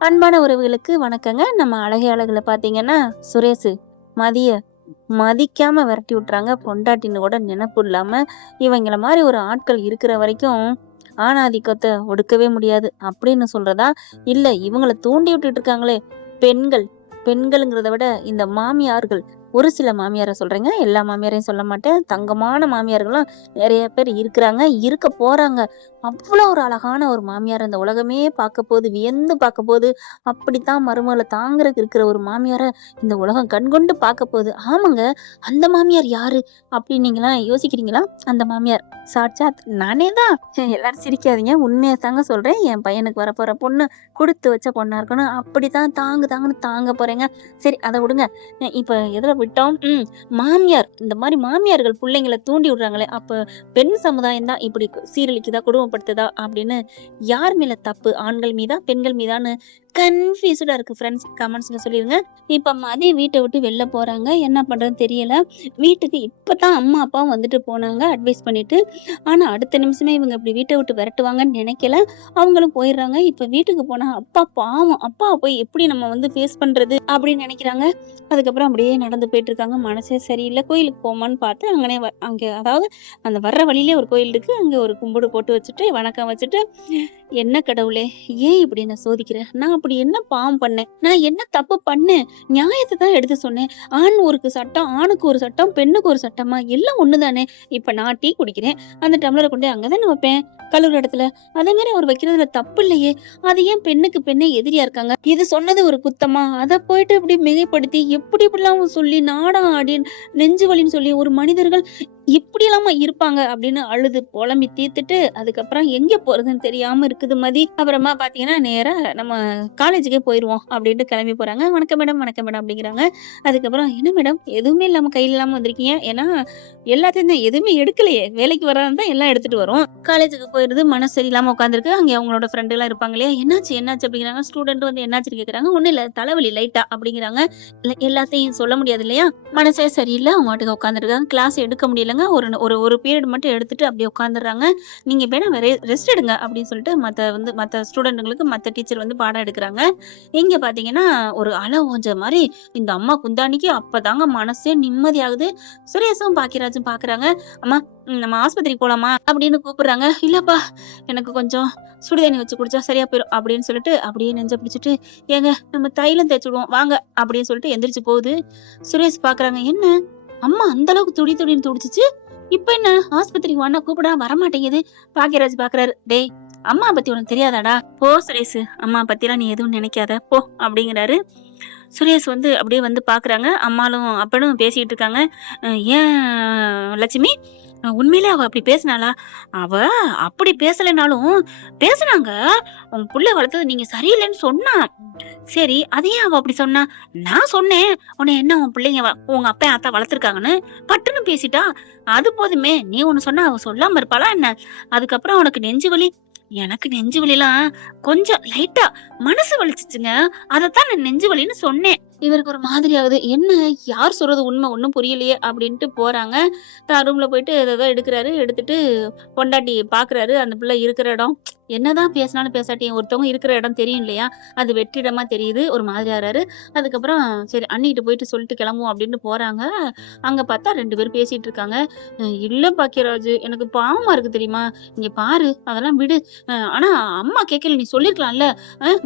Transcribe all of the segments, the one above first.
அன்பான உறவுகளுக்கு வணக்கங்க. நம்ம அழகே அழகுல பார்த்தீங்கன்னா, சுரேஷு மதிய மதிக்காம விரட்டி விட்டுறாங்க. பொண்டாட்டின்னு கூட நினைப்பு இல்லாம, இவங்கள மாரி ஒரு ஆட்கள் இருக்கிற வரைக்கும், ஆணாதிக்கத்த ஒடுக்கவே முடியாது. அப்படின்னு சொல்றதா? இல்ல இவங்கள தூண்டி விட்டுட்டு இருக்காங்களே பெண்கள். பெண்கள்ங்கிறத விட இந்த மாமியார்கள். ஒரு சில மாமியார சொல்றேங்க. எல்லா மாமியாரையும் சொல்ல மாட்டேன். தங்கமான மாமியார்கள்லாம் நெறைய பேர் இருக்கிறாங்க. இருக்க போறாங்க. அவ்வளோ ஒரு அழகான ஒரு மாமியார இந்த உலகமே பார்க்கப்போது, வியந்து பார்க்கப்போது. அப்படித்தான் மருமகள தாங்குறதுக்கு இருக்கிற ஒரு மாமியார இந்த உலகம் கண்கொண்டு பார்க்கப்போது. ஆமாங்க. அந்த மாமியார் யாரு? அப்படின்னு நீங்கலாம் யோசிக்கிறீங்களா? அந்த மாமியார் சாட்சாத் நானே தான். எல்லாரும் சிரிக்காதீங்க. உண்மைய தாங்க சொல்றேன். என் பையனுக்கு வரப்போற பொண்ணு குடுத்து வச்ச பொண்ணா இருக்கணும். அப்படித்தான் தாங்கு தாங்குன்னு தாங்க போறேங்க. சரி அத விடுங்க. இப்ப எதுல விட்டோம்? மாமியார். இந்த மாரி மாமியார்கள் புள்ளைங்கள தூண்டி விடுறாங்களே, அப்ப பெண் சமுதாயம் தான் இப்படி சீரழிக்குதா, கொடுமைப்படுத்துதா அப்படின்னு யார் மேல தப்பு? ஆண்கள் மீதா, பெண்கள் மீதான்னு கன்ஃபியூஸ்டா இருக்கு ஃப்ரெண்ட்ஸ். கமெண்ட்ஸ்ல சொல்லிருங்க. இப்ப மதியம் வீட்ட விட்டு வெளில போறாங்க. என்ன பண்றதுன்னு தெரியல. வீட்டுக்கு இப்பதான் அம்மா, அப்பாவும் வந்துட்டு போனாங்க அட்வைஸ் பண்ணிட்டு. ஆனா அடுத்த நிமிஷமே இவங்க இப்படி வீட்ட விட்டு விரட்டுவாங்கன்னு நினைக்கல. அவங்களும் போயிடுறாங்க. இப்ப வீட்டுக்கு போனா அப்பா பாவம். அப்பாவ போய் எப்படி நம்ம வந்து ஃபேஸ் பண்றது அப்படின்னு நினைக்கிறாங்க. அதுக்கப்புறம் அப்படியே நடந்து போயிட்டு இருக்காங்க. மனசே சரியில்ல. கோயிலுக்கு போமான்னு பார்த்து அங்கனே அங்க அதாவது அந்த வர்ற வழியிலே ஒரு கோயில் இருக்கு. அங்க ஒரு கும்பிடு போட்டு வச்சுட்டு, வணக்கம் வச்சுட்டு, என்ன கடவுளே! ஏன் இப்படி என்ன சோதிக்கிற? நான் அப்படி என்ன பாவம் பண்ணேன்? நான் என்ன தப்பு பண்ணேன்? நியாயத்த தான் எடுத்து சொன்னேன். ஆண் ஊருக்கு சட்டம், ஆணுக்கு ஒரு சட்டம், பெண்ணுக்கு ஒரு சட்டமா? எல்லாம் ஒண்ணுதானே! இப்ப நான் டீ குடிக்கிறேன். அந்த டம்ளர கொண்டு போய் அங்க தானே வைப்பேன். கழுவுற இடத்துல. அதே மாரி அவர் வைக்கிறதுல தப்பு இல்லையே! அது ஏன் பெண்ணுக்கு பெண்ணே எதிரியா இருக்காங்க? இது சொன்னது ஒரு குத்தமா? அத போயிட்டு இப்படி மிகைப்படுத்தி எப்படி இப்படிலாம் சொல்லி நாடகம் ஆடி நெஞ்சு வலின்னு சொல்லி ஒரு மனிதர்கள் இப்படியெல்லாமா இருப்பாங்க அப்படின்னு அழுது புலம்பி தீர்த்துட்டு அதுக்கப்புறம் எங்க போறதுன்னு தெரியாம இருக்குது மதி. அப்புறமா பாத்தீங்கன்னா நேரா நம்ம காலேஜுக்கே போயிருவோம் அப்படின்ட்டு கிளம்பி போறாங்க. வணக்கம் மேடம், வணக்கம் மேடம் அப்படிங்கிறாங்க. அதுக்கப்புறம் என்ன மேடம் எதுவுமே இல்லாம கையில இல்லாம வந்திருக்கீங்க? ஏன்னா எல்லாத்தையும் தான் எதுவுமே எடுக்கலையே. வேலைக்கு வரான்னு தான் எல்லாம் எடுத்துட்டு வரோம். காலேஜுக்கு போயிருது. மனசு சரியில்லாம உட்காந்துருக்கு. அங்க அவங்களோட ஃப்ரெண்டு எல்லாம் இருப்பாங்க இல்லையா? என்னாச்சு என்னாச்சு அப்படிங்கிறாங்க. ஸ்டூடெண்ட் வந்து என்னாச்சுன்னு கேக்குறாங்க. ஒண்ணும் இல்ல தலைவலி லைட்டா அப்படிங்கிறாங்க. எல்லாத்தையும் சொல்ல முடியாது இல்லையா? மனசே சரியில்ல. அவங்க வாட்டுக்கு உட்காந்துருக்காங்க. கிளாஸ் எடுக்க முடியலங்க. ஒரு ஒரு ஒரு பீரியட் மட்டும் எடுத்துட்டு அப்படியே உட்காந்துடுறாங்க. நீங்க வேணா ரெஸ்ட் எடுங்க அப்படின்னு சொல்லிட்டு மத்த ஸ்டூடெண்ட்ங்களுக்கு மத்த டீச்சர் வந்து பாடம் எடுக்கிறாங்க. இங்க பாத்தீங்கன்னா ஒரு அலை ஓஞ்ச மாதிரி இந்த அம்மா குந்தாணிக்கு அப்பதாங்க மனசே நிம்மதியாகுது. சுரேஷும் பாக்கியராஜும் பாக்குறாங்க. அம்மா நம்ம ஆஸ்பத்திரிக்கு போலாமா அப்படின்னு கூப்பிடுறாங்க. இல்லப்பா எனக்கு கொஞ்சம் சுடுதண்ணி வச்சு குடிச்சா சரியா போயிடும் அப்படின்னு சொல்லிட்டு அப்படியே நெஞ்ச பிடிச்சிட்டு ஏங்க நம்ம தைலம் தேய்ச்சி விடுவோம் வாங்க அப்படின்னு சொல்லிட்டு எந்திரிச்சு போகுது. சுரேஷ் பாக்குறாங்க. என்ன அம்மா அந்த அளவுக்கு துடின்னு துடிச்சிச்சு. இப்ப என்ன ஆஸ்பத்திரிக்கு வான்னா கூப்பிடா வரமாட்டேங்குது. பாக்கியராஜ் பாக்குறாரு. டேய் அம்மா பத்தி உனக்கு தெரியாதாடா? போ சுரேஷ், அம்மா பத்திலாம் நீ எதுவும் நினைக்காத போ அப்படிங்கிறாரு. சுரேஷ் வந்து அப்படியே வந்து பாக்குறாங்க. அம்மாலும் அப்பனும் பேசிட்டு இருக்காங்க. ஏன் லட்சுமி உண்மையிலே அவ அப்படி பேசினாளா? அவ அப்படி பேசலைனாலும் பேசுனாங்க. உங்க புள்ள வளர்த்தது நீங்க சரியில்லைன்னு சொன்னா. சரி அது ஏன் அவ அப்படி சொன்னா? நான் சொன்னேன் உன்னை என்ன உன் பிள்ளைங்க உங்க அப்பா ஆத்தா வளர்த்துருக்காங்கன்னு. பட்டுன்னு பேசிட்டா. அது போதுமே. நீ ஒண்ணு சொன்னா அவ சொல்லாம இருப்பாளா என்ன? அதுக்கப்புறம் உனக்கு நெஞ்சு வலி. எனக்கு நெஞ்சு வலிலாம் கொஞ்சம் லைட்டா மனசு வலிச்சுச்சுங்க. அதத்தான் நான் நெஞ்சு வலின்னு சொன்னேன். இவருக்கு ஒரு மாதிரி ஆகுது. என்ன யார் சொல்றது உண்மை ஒண்ணும் புரியலையே அப்படின்ட்டு போறாங்க. ரூம்ல போயிட்டு ஏதோ எடுக்கிறாரு. எடுத்துட்டு பொண்டாட்டி பாக்குறாரு. அந்த பிள்ளை இருக்கிற இடம் என்னதான் பேசினாலும் பேசாட்டி ஒருத்தவங்க இருக்கிற இடம் தெரியும் இல்லையா? அது வெற்றிடமா தெரியுது. ஒரு மாதிரி ஆறாரு. அதுக்கப்புறம் சரி அண்ணிகிட்ட போயிட்டு சொல்லிட்டு கிளம்புவோம் அப்படின்னு போறாங்க. அங்க பார்த்தா 2 பேரும் பேசிட்டு இருக்காங்க. இல்ல பாக்கியராஜ் எனக்கு பாவமா இருக்கு தெரியுமா? இங்க பாரு அதெல்லாம் விடு. ஆனா அம்மா கேட்கல நீ சொல்லிருக்கலாம்ல.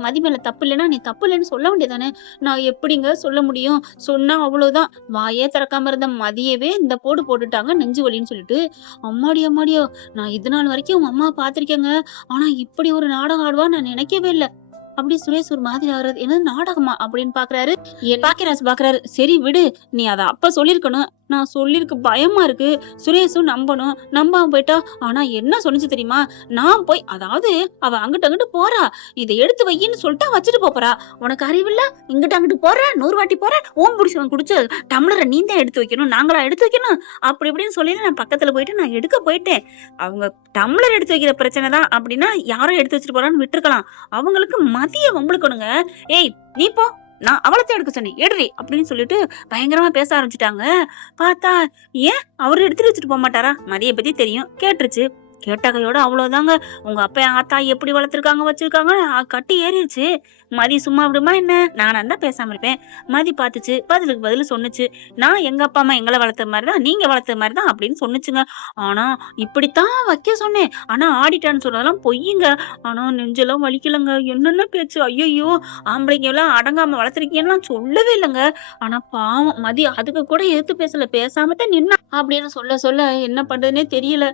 மதி மேல தப்பு இல்லைன்னா நீ தப்பு இல்லைன்னு சொல்ல வேண்டியதானே? நான் எப்படிங்க சொல்ல முடியும்? சொன்னா அவ்வளவுதான். வாயே திறக்காம இருந்த மதியவே இந்த போடு போட்டுட்டாங்க நெஞ்சு வலின்னு சொல்லிட்டு. அம்மாடியோ நான் இது நாள் வரைக்கும் உங்க அம்மா பாத்திருக்கேங்க. ஆனா இப்படி ஒரு நாடகம் ஆடுவா நான் நினைக்கவே இல்ல. அப்படி சுரேஷ் ஒரு மாதிரி ஆகுறது. என்ன நாடகமா அப்படின்னு பாக்குறாரு. பாக்கியராஜ் பாக்குறாரு. சரி விடு. நீ அத அப்ப சொல்லிருக்கணும். நான் சொல்லிருக்க பயமா இருக்கு. சுரேஷும் நம்பணும். நம்பாம போயிட்டா. ஆனா என்ன சொன்னிச்சு தெரியுமா? நான் போய் அதாவது அவ அங்கிட்டு போறா. இதை எடுத்து வையின்னு சொல்லிட்டு வச்சுட்டு போறா. உனக்கு அறிவில்ல? இங்கிட்ட அங்கிட்டு போற 100 வாட்டி போற. ஓம் புடிச்சவன் குடிச்சு டம்ளரை நீ தான் எடுத்து வைக்கணும். நாங்களா எடுத்து வைக்கணும். அப்படி இப்படின்னு சொல்லி நான் பக்கத்துல போயிட்டு நான் எடுக்க போயிட்டேன். அவங்க டம்ளர் எடுத்து வைக்கிற பிரச்சனை தான் அப்படின்னா யாரும் எடுத்து வச்சுட்டு போறான்னு விட்டுருக்கலாம். அவங்களுக்கு மதிய வம்பளுக்கணுங்க. ஏய் நீ போ. நான் அவளத்தை எடுக்க சொன்னேன் எடுறி அப்படின்னு சொல்லிட்டு பயங்கரமா பேச ஆரம்பிச்சுட்டாங்க. பார்த்தா ஏன் அவரு எடுத்துட்டு வச்சுட்டு போக மாட்டாரா? மதிய பத்தி தெரியும் கேட்டுருச்சு. கேட்ட கையோட அவ்வளவுதாங்க. உங்க அப்பா ஆத்தா எப்படி வளர்த்துருக்காங்க வச்சிருக்காங்க கட்டி ஏறிடுச்சு. மதி சும்மா விடுமா என்ன? நானா தான் பேசாம இருப்பேன். மதி பாத்துச்சு, பதிலுக்கு பதில் சொன்னுச்சு. நான் எங்க அப்பா அம்மா எங்களை வளர்த்த மாதிரிதான் நீங்க வளர்த்த மாதிரிதான் அப்படின்னு சொன்னுச்சுங்க. ஆனா இப்படித்தான் வைக்க சொன்னேன். ஆனா ஆடிட்டான்னு சொன்னதெல்லாம் பொய்யுங்க. ஆனா நெஞ்செல்லாம் வலிக்கலங்க. என்னென்ன பேச்சு! ஐயையோ! ஆம்பளைங்க எல்லாம் அடங்காம வளர்த்துருக்கீங்கன்னு நான் சொல்லவே இல்லைங்க. ஆனா பாவம் மதி அதுக்கு கூட எதிர்த்து பேசல. பேசாம தான் நின்னா அப்படின்னு சொல்ல சொல்ல என்ன பண்றதுன்னே தெரியல.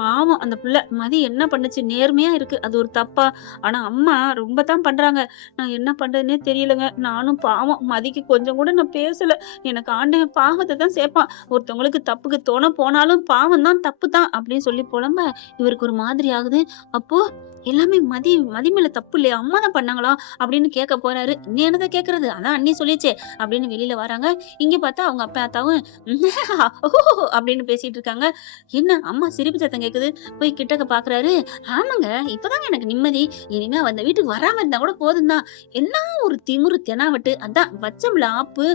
பாவம் அந்த புள்ள. மதி என்ன பண்ணுச்சு? நேர்மையா இருக்கு. அது ஒரு தப்பா? ஆனா அம்மா ரொம்ப தான் பண்றாங்க. நான் என்ன பண்றதுன்னே தெரியலங்க. நானும் பாவம் மதிக்கு கொஞ்சம் கூட நான் பேசல. எனக்கு ஆண்டவன் பாவத்த தான் சேர்ப்பான். ஒருத்தவங்களுக்கு தப்புக்கு தோண போனாலும் பாவம் தான் தப்பு தான் அப்படின்னு சொல்லி புலம்ப இவருக்கு ஒரு மாதிரி ஆகுது. அப்போ எல்லாமே மதி மதி மேல தப்பு இல்லையா? அம்மா தான் பண்ணாங்களா? அப்படின்னு கேட்க போறாரு. நீ என்னதான் கேட்கறது? அதான் அண்ணி சொல்லிச்சே அப்படின்னு வெளியில வராங்க. இங்க பார்த்தா அவங்க அப்பா அத்தாவும் அப்படின்னு பேசிட்டு இருக்காங்க. என்ன அம்மா சிரிப்பு சத்தம் கேக்குது. போய் கிட்டக்க பாக்குறாரு. ஆமாங்க இப்பதாங்க எனக்கு நிம்மதி. இனிமே அவ அந்த வீட்டுக்கு வராம இருந்தா கூட போதும் தான். என்ன ஒரு திமிரு தெனாவட்டு. அதான் வச்சம்ல ஆப்பு.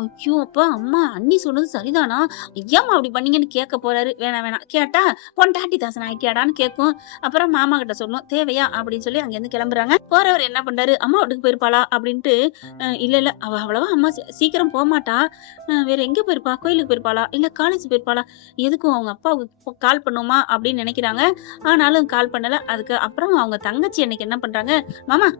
ஐயோ! அப்பா அம்மா அண்ணி சொன்னது சரிதானா? ஏம்மா அப்படி பண்ணீங்கன்னு கேட்க போறாரு. வேணாம் வேணாம். கேட்டா பொண்டாட்டி தாசன் ஆயிட்டியாடான்னு கேட்கும். அப்புறம் மாமா கிட்ட சொல்லணும். தேவையா? அப்படின்னு சொல்லி அங்கேருந்து கிளம்புறாங்க. போறவர் என்ன பண்றாரு? அம்மா வீட்டுக்கு போயிருப்பாளா? அப்படின்ட்டு இல்ல இல்ல அவ அவ்வளவா அம்மா சீக்கிரம் போமாட்டா. வேற எங்க போயிருப்பா? கோயிலுக்கு போயிருப்பாளா? இல்ல காலேஜ் போயிருப்பாளா? எதுக்கும் அவங்க அப்பாவுக்கு கால் பண்ணுமா அப்படின்னு நினைக்கிறாங்க. ஆனாலும் கால் பண்ணல. அதுக்கு அப்புறம் அவங்க தங்கச்சி அன்னைக்கு என்ன பண்றாங்க? மாமா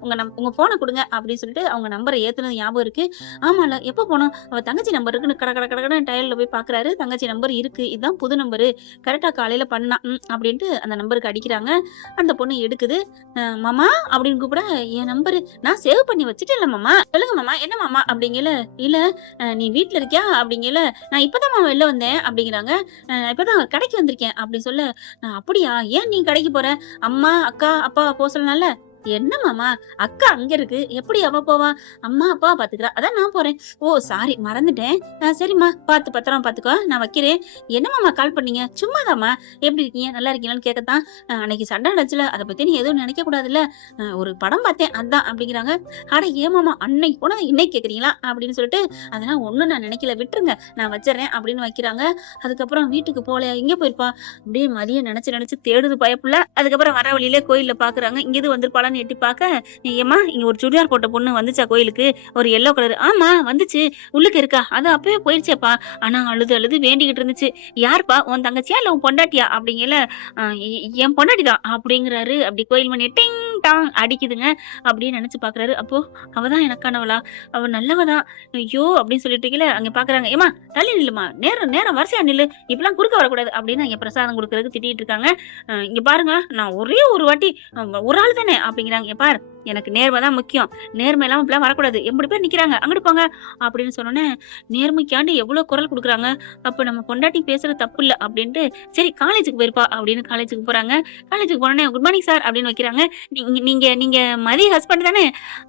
உங்க போனை கொடுங்க அப்படின்னு சொல்லிட்டு அவங்க நம்பரை ஏத்துனது ஞாபகம் இருக்கு. ஆமால எப்ப போனோம்? அவ தங்கச்சி நம்பர் இருக்குன்னு கடகடன்னு டயல்ல போய் பாக்குறாரு. தங்கச்சி நம்பர் இருக்கு. இதுதான் புது நம்பரு. கரெக்டா காலையில பண்ணா அப்படின்ட்டு அந்த நம்பருக்கு அடிக்கிறாங்க. அந்த பொண்ணு எடுக்குது. மாமா அப்படின்னு கூப்பிட என் நம்பரு நான் சேவ் பண்ணி வச்சுட்டேன்ல மாமா. சொல்லுங்க மாமா என்ன மாமா அப்படிங்கல. இல்ல நீ வீட்டுல இருக்கியா அப்படிங்கல. நான் இப்பதான் மாமா வெளில வந்தேன் அப்படிங்கிறாங்க. இப்பதான் கடைக்கு வந்திருக்கேன் அப்படின்னு சொல்ல அப்படியா ஏன் நீ கடைக்கு போற? அம்மா அக்கா அப்பா போ சொல்லனால. என்ன மாமா அக்கா அங்க இருக்கு எப்படி அவ போவா? அம்மா அப்பா பாத்துக்கிறா அதான் நான் போறேன். ஓ சாரி மறந்துட்டேன். சரிம்மா பார்த்து பத்திரமா பாத்துக்கோ நான் வைக்கிறேன். என்ன மாமா கால் பண்ணீங்க? சும்மாதாம்மா. எப்படி இருக்கீங்க நல்லா இருக்கீங்களான்னு கேட்கத்தான். அன்னைக்கு சண்டை நடந்துச்சுல அதை பத்தி நீ எதுவும் நினைக்க கூடாதுல்ல. ஒரு படம் பார்த்தேன் அதான் அப்படிங்கிறாங்க. அட ஏமாமா அன்னைக்கு போனா இன்னைக்கு கேக்குறீங்களா அப்படின்னு சொல்லிட்டு அதெல்லாம் ஒண்ணும் நான் நினைக்கல விட்டுருங்க நான் வச்சிடறேன் அப்படின்னு வைக்கிறாங்க. அதுக்கப்புறம் வீட்டுக்கு போலையா எங்க போயிருப்பா? அப்படியே மதியம் நினைச்சு தேடுது பயப்புள்ள. அதுக்கப்புறம் வர வழியிலே கோயில்ல பாக்குறாங்க. இங்கேது வந்திருப்பாளான்னு எட்டி பார்க்க ஏமா இங்க ஒரு சுடிதார் போட்ட பொண்ணு வந்துச்சா கோயிலுக்கு? ஒரு எல்லோ கலர். ஆமா வந்துச்சு. உள்ளுக்கு இருக்கா? அது அப்பவே போயிடுச்சேப்பா. ஆனா அழுது அழுது வேண்டிக்கிட்டு இருந்துச்சு. யாருப்பா உன் தங்கச்சியா இல்ல உன் பொண்டாட்டியா அப்படிங்கல. என் பொண்டாட்டி தான் அப்படிங்கிறாரு. அப்படி கோயில் மணி டிங் டாங் அடிக்குதுங்க. அப்படியே நினைச்சு பாக்குறாரு. அப்போ அவதான் எனக்கானவளா? அவ நல்லவதான். ஐயோ அப்படின்னு சொல்லிட்டு இருக்கல அங்க பாக்குறாங்க. ஏமா தள்ளி நில்லுமா நேரம் நேரம் வரிசையா நில்லு. இப்பெல்லாம் குறுக்க வரக்கூடாது அப்படின்னு அங்க பிரசாதம் கொடுக்கறதுக்கு திட்டிட்டு இருக்காங்க. இங்க பாருங்க நான் ஒரே ஒரு வாட்டி ஒரு ஆள் தானே அப்படிங்கிறாங்க. பாரு எனக்கு நேர்மை தான் முக்கியம். நேர்மை இல்லாம இப்பெல்லாம் வரக்கூடாது. 80 பேர் நிக்கிறாங்க அங்கிட்டு போங்க அப்படின்னு சொன்னோன்னே நேர்மைக்காண்டி எவ்வளவு குரல் கொடுக்குறாங்க. அப்ப நம்ம பொண்டாட்டி பேசுறது தப்பு இல்ல அப்படின்ட்டு சரி காலேஜுக்கு போயிருப்பா அப்படின்னு காலேஜுக்கு போறாங்க. காலேஜுக்கு போனோடனே குட் மார்னிங் சார் அப்படின்னு வைக்கிறாங்க. நீங்க நீங்க மதி ஹஸ்பண்ட் தானே?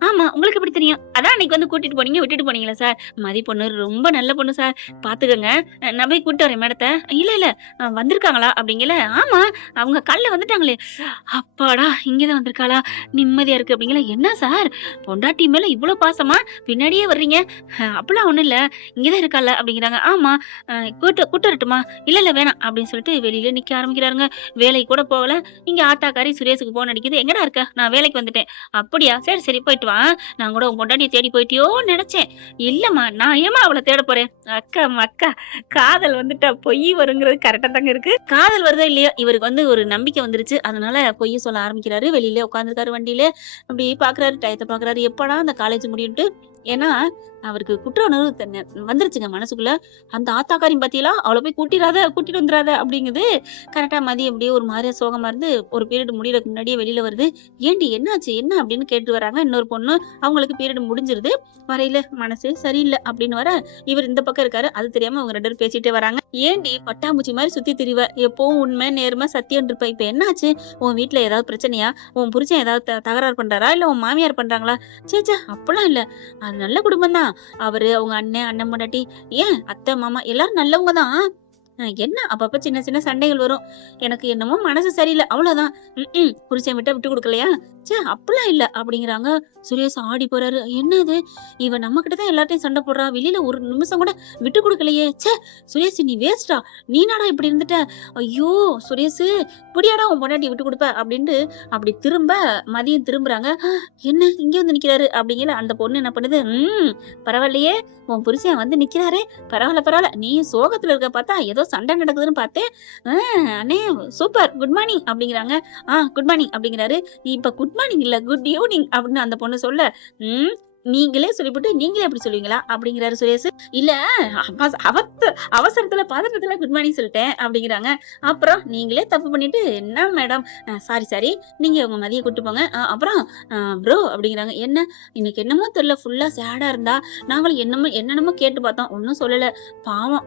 ஆமா உங்களுக்கு எப்படி தெரியும்? அதான் அன்னைக்கு வந்து கூட்டிட்டு போனீங்க விட்டுட்டு போனீங்களா சார்? மதி பொண்ணு ரொம்ப நல்ல பொண்ணு சார் பாத்துக்கோங்க. நான் போய் கூட்டிட்டு வரேன் மேடத்தை. இல்ல இல்ல வந்திருக்காங்களா அப்படிங்கல. ஆமா அவங்க காலைல வந்துட்டாங்களே. அப்பாடா இங்கதான் வந்திருக்காளா நிம்மதியா இருக்கு அப்படிங்கல. என்ன சார் பொண்டாட்டி மேல இவ்வளவு பாசமா பின்னாடியே வர்றீங்க? அப்படிலாம் ஒண்ணும் இல்ல இங்கதான் இருக்கால அப்படிங்கிறாங்க. ஆமா கூட்டு வரட்டுமா? இல்ல இல்ல வேணாம் அப்படின்னு சொல்லிட்டு வெளியில நிக்க ஆரம்பிக்கிறாருங்க. வேலைக்கு கூட போகல. இங்க ஆத்தாக்காரி சுரேஷுக்கு போன் அடிக்குது. எங்கடா இருக்க? நான் வேலைக்கு வந்துட்டேன். அப்படியா சரி சரி போயிட்டு வா. நான் கூட உன் பொண்டாட்டியை தேடி போயிட்டியோன்னு நினைச்சேன். இல்லம்மா நான் ஏமா அவளை தேட போறேன்? அக்கா காதல் வந்துட்டா பொய் வருங்கிறது கரெக்டா தாங்க இருக்கு. காதல் வருதோ இல்லையோ இவருக்கு வந்து ஒரு நம்பிக்கை வந்துருச்சு. அதனால பொய்ய சொல்ல ஆரம்பிக்கிறாரு. வெளியில உட்காந்துருக்காரு வண்டியில. அப்படி பாக்குறாரு டயத்தை பாக்குறாரு. எப்படா அந்த காலேஜ் முடியும்ட்டு. ஏன்னா அவருக்கு குற்ற உணர்வு வந்துருச்சுங்க மனசுக்குள்ள. அந்த ஆத்தாக்காரியும் பாத்தீங்களா அவளை போய் கூட்டிட்டு வந்துடாத அப்படிங்குது. கரெக்டா மதியம் அப்படியே ஒரு மாதிரியா சோகமா இருந்து ஒரு பீரியட் முடியறதுக்கு முன்னாடியே வெளியில வருது. ஏண்டி என்னாச்சு என்ன அப்படின்னு கேட்டு வராங்க. இன்னொரு பொண்ணு அவங்களுக்கு பீரியட் முடிஞ்சிருது. வரையில மனசு சரியில்லை அப்படின்னு வர இவர் இந்த பக்கம் இருக்காரு. அது தெரியாம அவங்க 2 பேரும் பேசிட்டே வராங்க. ஏண்டி பட்டாம்பூச்சி மாதிரி சுத்தி திரிவ? எப்பவும் உண்மை நேர்மை சத்தியம் இருப்ப. இப்ப என்னாச்சு? உன் வீட்டுல ஏதாவது பிரச்சனையா? உன் புருஷன் ஏதாவது தகராறு பண்றாரா? இல்ல உன் மாமியார் பண்றாங்களா? சேச்சா அப்பெல்லாம் இல்ல. அது நல்ல குடும்பம் தான். அவரு அவங்க அண்ணன் பொண்டாட்டி ஏன் அத்தை மாமா எல்லாரும் நல்லவங்க தான். என்ன அப்பப்ப சின்ன சின்ன சண்டைகள் வரும். எனக்கு என்னமோ மனசு சரியில்ல. அவ்வளோதான். புருஷன் விட்டா விட்டு குடுக்கலையா? ச்சே! அப்படிலாம் இல்ல." அப்படிங்கிறாங்க. சுரேஷ் ஆடி போறாரு. என்னது? இவ நம்மகிட்ட தான் எல்லார்ட்டயும் சண்டை போடுறா. வெளியில ஒரு நிமிஷம் கூட விட்டு குடுக்கலையே. ச்சே! சுரேஷ் நீ வேஸ்ட்டா. நீ என்னடா இப்படி இருந்துட்ட? ஐயோ! சுரேஷு இப்படியாடா உன் பொண்டாட்டிய விட்டு குடுப்ப? அப்படின்ட்டு அப்படி திரும்ப மதியம் திரும்புறாங்க. என்ன இங்க வந்து நிக்கிறாரு? அப்படிங்கையில அந்த பொண்ணு என்ன பண்ணுது, பரவாயில்லையே! உன் புருஷன் வந்து நிக்கிறாரே! பரவால்ல, பரவால்ல. நீயும் சோகத்துல இருக்க பார்த்தா, ஏதோ சண்டை நடக்குதுன்னு பார்த்தேன். ஆ அண்ணே சூப்பர். குட் மார்னிங் அப்படிங்கிறாங்க. குட் மார்னிங் அப்படிங்கிறாரு. இப்ப குட் மார்னிங் இல்ல, குட் ஈவ்னிங் அப்படின்னு அந்த பொண்ணு சொல்ல, ம் நீங்களே சொல்லிப்புட்டு, நீங்களே அப்படி சொல்லுவீங்களா? அப்படிங்கிறாரு சுரேஷ். இல்ல அவசரத்துல, பதட்டத்துல குட் மார்னிங் சொல்லிட்டேன் அப்படிங்கிறாங்க. அப்புறம் நீங்களே தப்பு பண்ணிட்டு, என்ன மேடம் சாரி நீங்க உங்க மதிய கூட்டு போங்க. அப்புறம் ப்ரோ அப்படிங்கிறாங்க. என்ன இன்னைக்கு என்னமோ தெரியல ஃபுல்லா சேடா இருந்தா. நாங்களும் என்னென்னமோ கேட்டு பார்த்தோம். ஒண்ணும் சொல்லல. பாவம்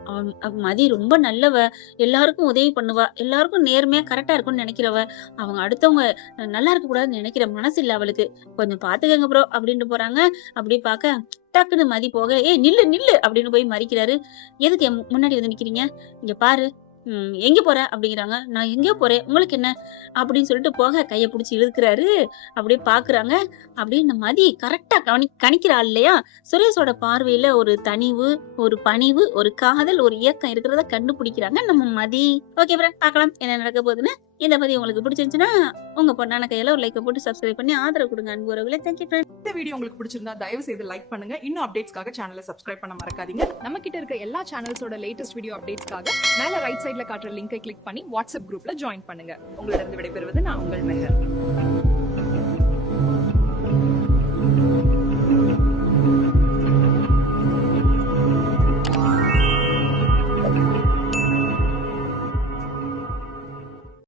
மதி ரொம்ப நல்லவ. எல்லாருக்கும் உதவி பண்ணுவா. எல்லாருக்கும் நேர்மையா கரெக்ட்டா இருக்கும்னு நெனைக்கிறவ. அவங்க அடுத்தவங்க நல்லா இருக்கக்கூடாதுன்னு நெனைக்கிற மனசு இல்ல அவளுக்கு. கொஞ்சம் பார்த்துக்கங்க ப்ரோ அப்படின்ட்டு போறாங்க. அப்படியே பார்க்க டக்குன்னு மதி போக, "ஏய் நில்லு, நில்லு" அப்படின்னு போய் மறிக்கிறாரு. "எதுக்கு என் முன்னாடி வந்து நிக்கிறீங்க? இங்க பாரு. எங்க போற?" அப்படிங்கிறாங்க. "நான் எங்கேயோ போறேன். உங்களுக்கு என்ன?" அப்படின்னு சொல்லிட்டு போக கைய புடிச்சு இழுக்குறாரு. அப்படியே பார்க்குறாங்க. அப்படியே இந்த மதி கரெக்ட்டா கணிக்கிறா இல்லையா? சுரேஷோட பார்வையில ஒரு தணிவு, ஒரு பணிவு, ஒரு காதல், ஒரு இயக்கம் இருக்கிறத கண்டுபிடிக்கிறாங்க நம்ம மதி. ஓகே ஃப்ரெண்ட் பார்க்கலாம் என்ன நடக்க போகுதுன்னு. இந்த பதிவு உங்களுக்கு பிடிச்சிருந்துச்சுன்னா, உங்க பொண்ணான கையில ஒரு லைக்க போட்டு சப்ஸ்கிரைப் பண்ணி ஆதரவு குடுங்க அன்பு உறவுகளே. Thank you friend. இந்த வீடியோ உங்களுக்கு பிடிச்சிருந்தா தயவு செய்து லைக் பண்ணுங்க. இன்னும் அப்டேட்ஸ்க்காக சேனலை சப்ஸ்கிரைப் பண்ண மறக்காதீங்க. நம்ம கிட்ட இருக்க எல்லா சேனல்ஸோட லேட்டஸ்ட் வீடியோ அப்டேட்ஸ்க்காக மேல ரைட் சைடுல காட்டுற லிங்கை கிளிக் பண்ணி வாட்ஸ்அப் குரூப்ல ஜாயின் பண்ணுங்க. உங்களிடம் விடைபெறுவது நான் உங்கள் மெஹர்.